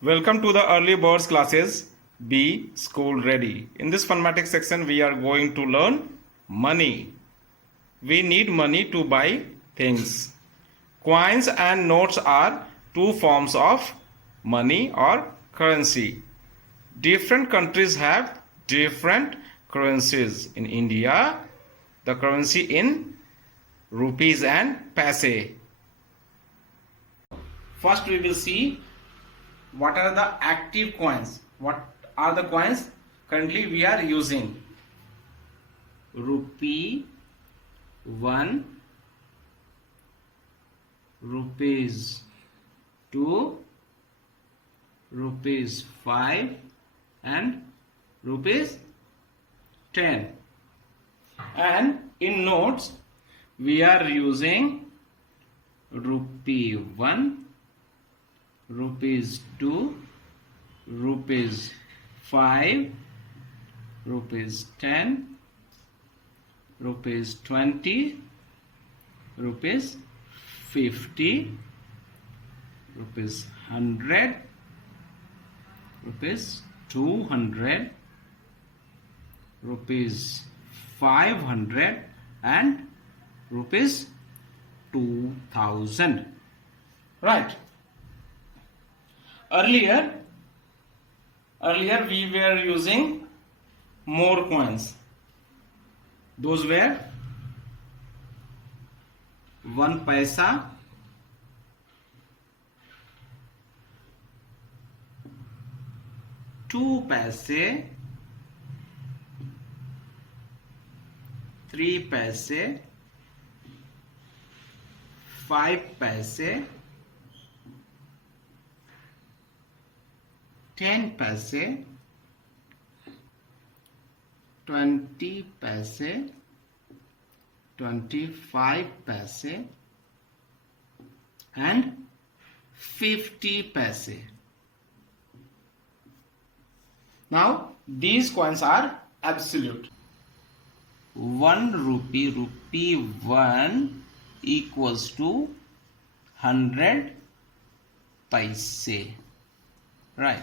Welcome to the early birds classes. Be school ready. In this funmatic section, we are going to learn money. We need money to buy things. Coins and notes are two forms of money or currency. Different countries have different currencies. In India, the currency in rupees and paise. First, we will see what are the active coins. What are the coins currently we are using? Rupee 1, rupees 2, rupees 5 and rupees 10. And in notes we are using rupee 1, rupees 2, rupees 5, rupees 10, rupees 20, rupees 50, rupees 100, rupees 200, rupees 500 and rupees 2000. Right. Earlier we were using more coins. Those were 1 paisa, 2 paise, 3 paise, 5 paise, 10 paise, 20 paise, 25 paise and 50 paise. Now these coins are absolute. 1 rupee, rupee 1 equals to 100 paise. Right.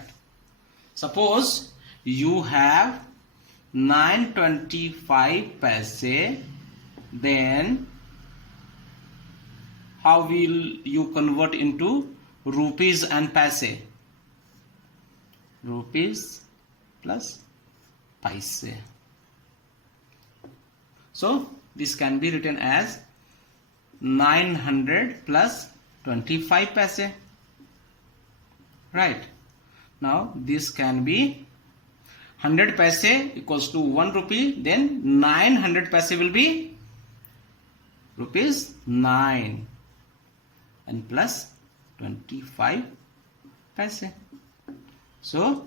Suppose you have 925 paise, then how will you convert into rupees and paise? Rupees plus paise. So this can be written as 900 plus 25 paise. Right. Now this can be 100 paise equals to 1 rupee, then 900 paise will be rupees 9 and plus 25 paise. So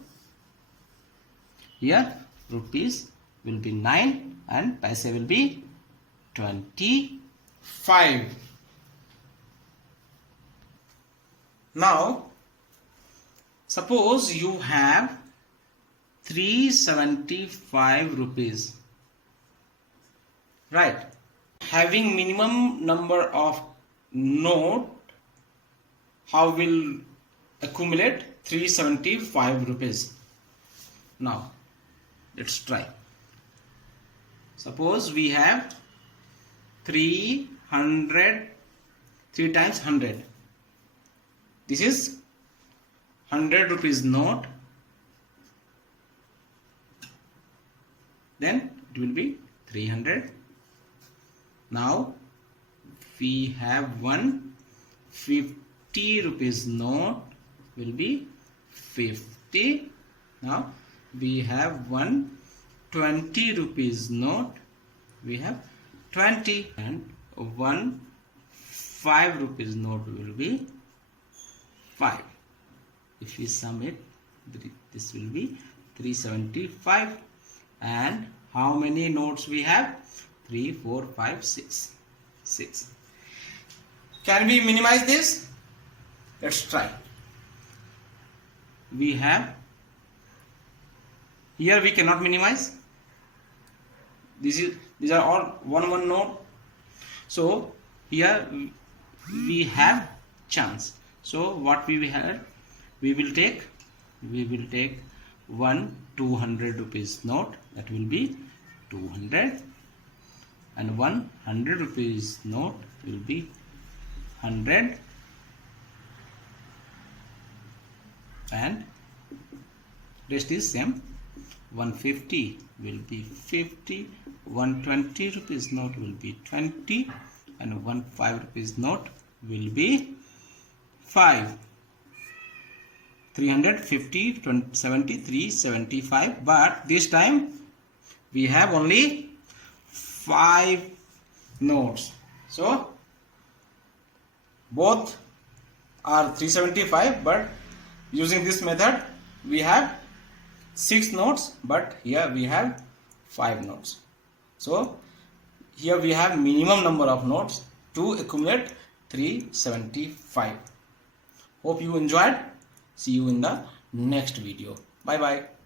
here rupees will be 9 and paise will be 25. Now suppose you have 375 rupees, right? Having minimum number of note, how will accumulate 375 rupees? Now let's try. Suppose we have 300, 3 times 100. This is 100 rupees note, then it will be 300. Now we have 150 rupees note, will be 50. Now we have 120 rupees note, we have 20, and 5 rupees note will be 5. If we sum it, this will be 375. And how many notes we have? 3, 4, 5, 6. 6. Can we minimize this? Let's try. We have, here we cannot minimize. These are all one note. So here we have chance. So what we will have, we will take we will take one 200 rupees note, that will be 200, and 100 rupees note will be 100, and rest is same. 150 will be 50, 120 rupees note will be 20, and 15 rupees note will be 5. 350, 20, 73, 75, but this time we have only 5 notes, so both are 375, but using this method we have 6 notes, but here we have 5 notes. So here we have minimum number of notes to accumulate 375. Hope you enjoyed. See you in the next video. Bye bye.